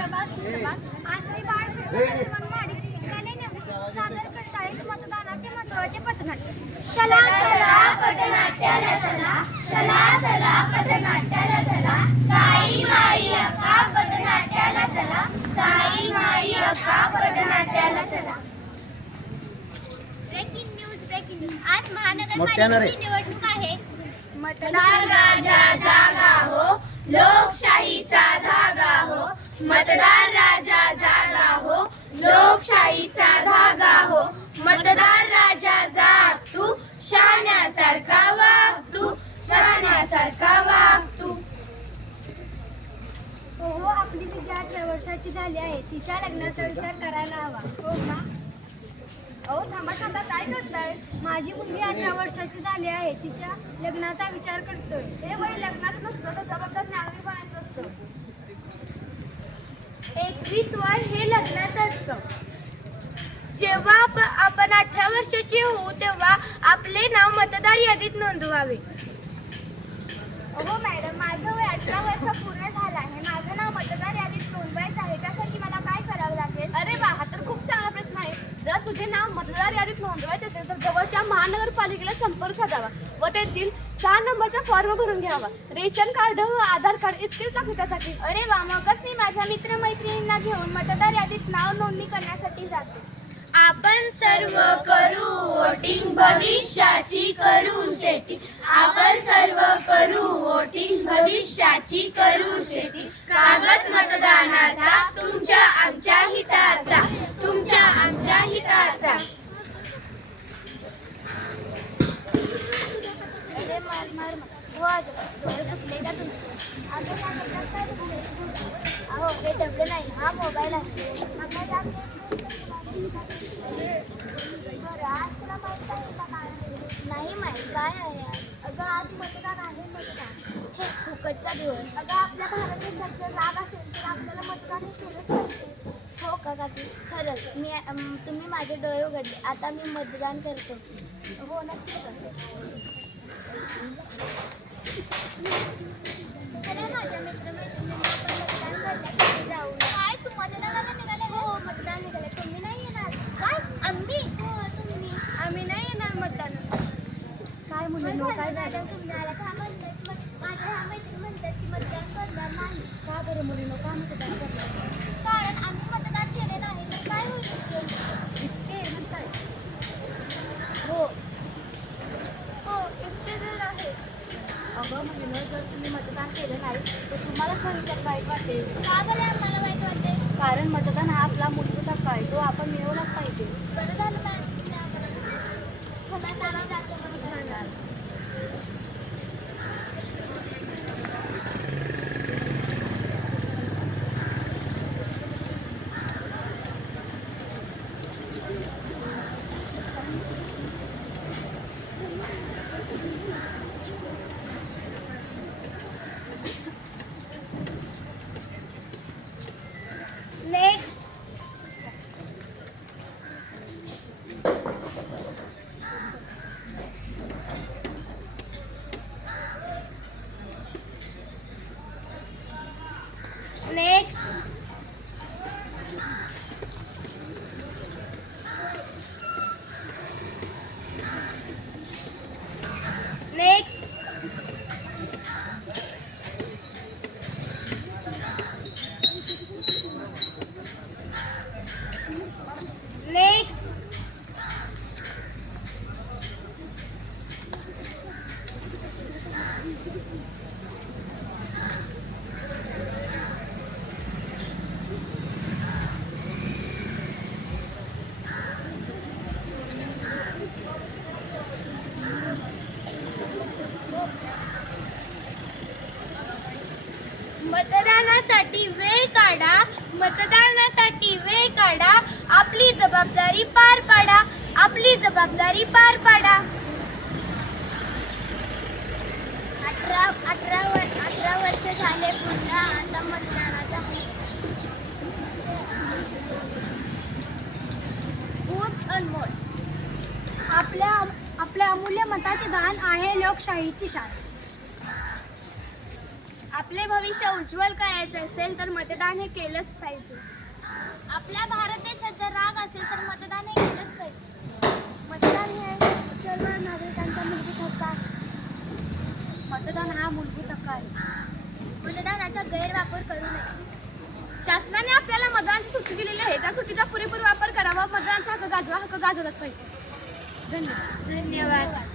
प्रभास प्रभास आजही बाळ लक्ष्मण माडिक निघाले नव्हे. सादर करतायत मतदानाचे महत्त्वाचे पथनाट्य चला चला पथनाट्याला चला चला चला पथनाट्याला चला ताई माई अक्का पथनाट्याला चला ताई माई अक्का पथनाट्याला चला ब्रेकिंग न्यूज ब्रेकिंग न्यूज आज मोठ्यानं रे. महानगरपालिकेची निवडणूक आहे. मतदार राजा. मतदार राजा जागा हो लोकशाहीचा धागा हो. मतदार राजा जाग तू शहाण्यासारखा वाग तू शहाण्यासारखा वाग तू हो, हो आपली मुलगी अठरा वर्षाची झाली आहे. तिच्या लग्नाचा विचार करायला हवा. हो का? अहो थांबा थांबा काय करताय? माझी मुलगी अठरा वर्षाची झाली आहे. तिच्या लग्नाचा विचार करतोय. हे वय लग्नात नसतं तसं जबाबदार नागरिक बनायचं असतं एकवीस वय हे लग्नाचं असतं. जेव्हा आप- आपण अठरा वर्षाची होऊ तेव्हा आपले नाव मतदार यादीत नोंदवावे. हो मॅडम माझं वय अठरा वर्ष पूर्ण झालं आहे. माझं नाव मतदार यादीत नोंदवायचं आहे. त्यासाठी मला काय करावं लागेल अरे वा हा तर खूप चांगला प्रश्न आहे जर तुझे नाव मतदार यादीत नोंदवायचे असेल तर जवळच्या महानगरपालिकेला संपर्क साधावा व तेथील सहा नंबरचा फॉर्म भरून घ्यावा. रेशन कार्ड व आधार कार्ड इतकेच लागते त्यासाठी. अरे वा मगच मी माझ्या मित्रमैत्रिणींना घेऊन मतदार यादीत नाव नोंदणी करण्यासाठी जाते. आपण सर्व करू वोटिंग भविष्याची करू सेटिंग आपण सर्व करू वोटिंग भविष्याची करू सेटिंग कागद मतदानाचा तुमच्या आमच्या हिताचा तुमच्या आमच्या हिताचा अरे मार मार मार हो आजोबा डोळे दुखले का तुमचे आजोबा अहो हे डबलं नाही हा मोबाईल आहे आज माहीत का काय आहे? नाही माहीत काय आहे अगं आज मतदान आहे मतदान छे फुकटचा दिवस अगं आपल्या भारत देशात जर राग असेल तर आपल्याला मतदान हे केलंच पाहिजे हो का काकी खरंच मी तुम्ही माझे डोळे उघडले आता मी मतदान करतो हो नक्की करतो हो हो का बरं मुलींनो का मतदान करणार कारण आम्ही मतदान केले नाही तर काय होईल इतके? इतके म्हणताय हो हो इतके जर आहे अगं जर तुम्ही मतदान केलं नाही तर तुम्हाला खरंच वाईट वाटेल. का बरं आम्हाला Next. मतदानासाठी वेळ काढा मतदानासाठी वेळ काढा आपली जबाबदारी पार पाडा आपली जबाबदारी पार पाडा. अठरा अठरा वर अठरा वर्ष झाले पुन्हा आता मतदानाचा वोट अनमोल आपल्या आपल्या अमूल्य मताचे दान आहे लोकशाहीची शान. आपले भविष्य उज्ज्वल करायचे असेल तर मतदान हे केलंच पाहिजे. आपल्या भारत देशात जर राग असेल तर मतदान हे केलंच पाहिजे. मतदान हे सर्व नागरिकांचा मूलभूत हक्क आहे. मतदान हा मूलभूत हक्क आहे. मतदानाचा गैरवापर करू नये. शासनाने आपल्याला मतदानाची सुट्टी दिलेली आहे. त्या सुट्टीचा पुरेपूर वापर करावा. मतदानाचा हक्क गाजवा. हक्क गाजवलाच पाहिजे. धन्यवाद. धन्यवाद.